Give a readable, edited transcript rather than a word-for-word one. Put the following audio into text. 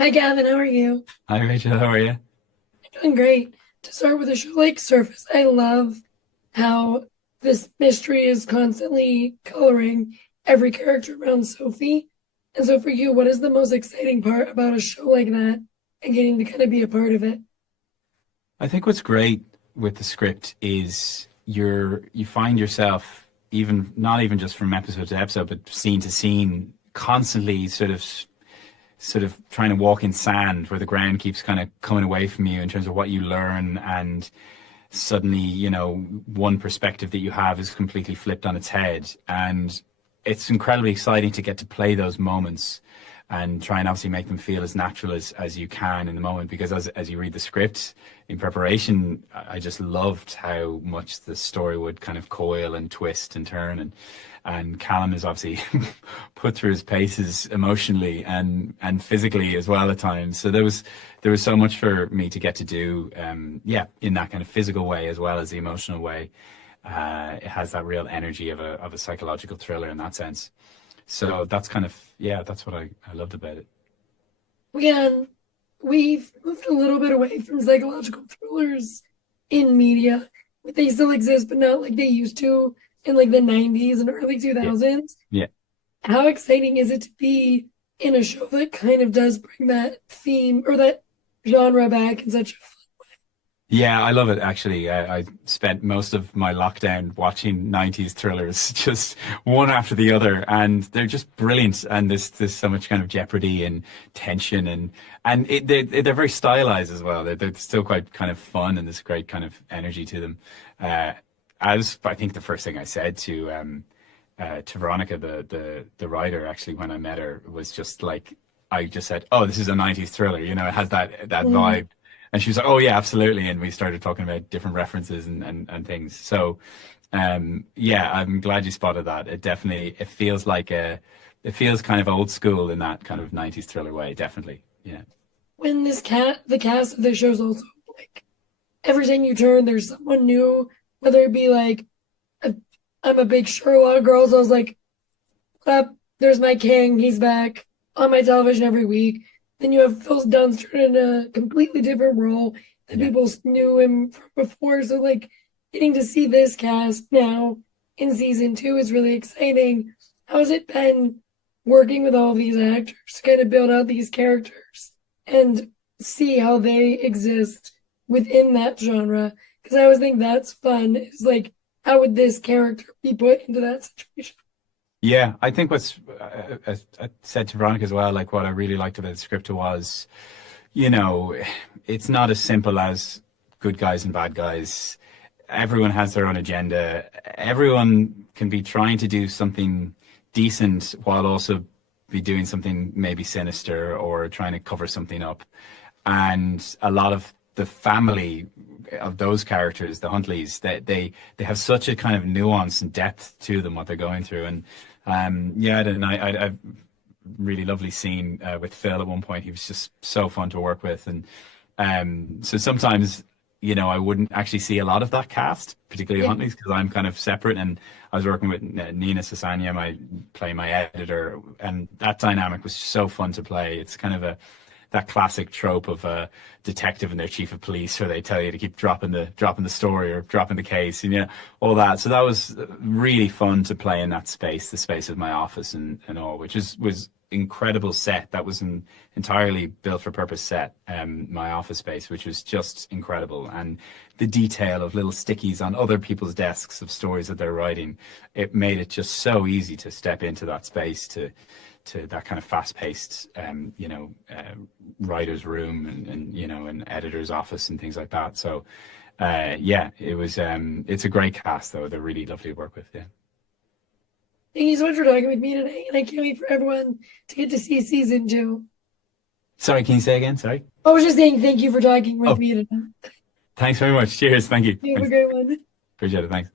Hi Gavin, how are you? Hi Rachel, how are you? Doing great. To start with a show like Surface, I love how this mystery is constantly coloring every character around Sophie. And so for you, what is the most exciting part about a show like that and getting to kind of be a part of it? I think what's great with the script is you find yourself even not even just from episode to episode, but scene to scene, constantly sort of trying to walk in sand where the ground keeps kind of coming away from you in terms of what you learn, and suddenly, one perspective that you have is completely flipped on its head. And it's incredibly exciting to get to play those moments and try and obviously make them feel as natural as you can in the moment. Because as you read the script in preparation, I just loved how much the story would kind of coil and twist and turn. And Callum is obviously put through his paces emotionally and physically as well at times. So there was so much for me to get to do, yeah, in that kind of physical way as well as the emotional way. It has that real energy of a psychological thriller in that sense. So that's kind of, yeah, that's what I loved about it. Again, we've moved a little bit away from psychological thrillers in media. But they still exist, but not like they used to in like the 90s and early Yeah. 2000s. Yeah. How exciting is it to be in a show that kind of does bring that theme or that genre back in such a Yeah, I love it actually. I spent most of my lockdown watching 90s thrillers, just one after the other, and they're just brilliant. And there's so much kind of jeopardy and tension, and they're very stylized as well. They're still quite kind of fun, and there's great kind of energy to them. Uh, as I think the first thing I said to Veronica, the writer, actually, when I met her, was just like, I just said, "Oh, this is a 90s thriller. It has that Mm. vibe." And she was like, "Oh yeah, absolutely." And we started talking about different references and things. So, yeah, I'm glad you spotted that. It feels like it feels kind of old school in that kind of 90s thriller way. Definitely. Yeah. When the cast of the show's also like every time you turn, there's someone new, whether it be like, a, I'm a big Sherlock girl, so I was like, up, there's my king, he's back on my television every week. Then you have Phil Dunst turn in a completely different role that Yeah. people knew him from before. So like getting to see this cast now in season two is really exciting. How's it been working with all these actors to kind of build out these characters and see how they exist within that genre? Because I always think that's fun. Is like, how would this character be put into that situation? Yeah, I think as I said to Veronica as well, like what I really liked about the script was, you know, it's not as simple as good guys and bad guys. Everyone has their own agenda. Everyone can be trying to do something decent while also be doing something maybe sinister or trying to cover something up. And a lot of the family of those characters, the Huntleys, they have such a kind of nuance and depth to them, what they're going through. And yeah, and I've really lovely scene with Phil at one point. He was just so fun to work with, and so sometimes, I wouldn't actually see a lot of that cast, particularly Yeah. Huntley's, because I'm kind of separate. And I was working with Nina Sasanya, my editor, and that dynamic was so fun to play. It's kind of that classic trope of a detective and their chief of police, where they tell you to keep dropping the story or dropping the case, and all that. So that was really fun to play in that space, the space of my office and all, which was incredible set. That was an entirely built for purpose set, my office space, which was just incredible. And the detail of little stickies on other people's desks of stories that they're writing, it made it just so easy to step into that space, to that kind of fast-paced, writer's room and an editor's office and things like that. So, yeah, it's a great cast though. They're really lovely to work with. Yeah. Thank you so much for talking with me today, and I can't wait for everyone to get to see season two. Sorry, can you say again? Sorry. I was just saying thank you for talking with Oh, me today. thanks very much. Cheers. Thank you. You have a Thanks. great one. Appreciate it. Thanks.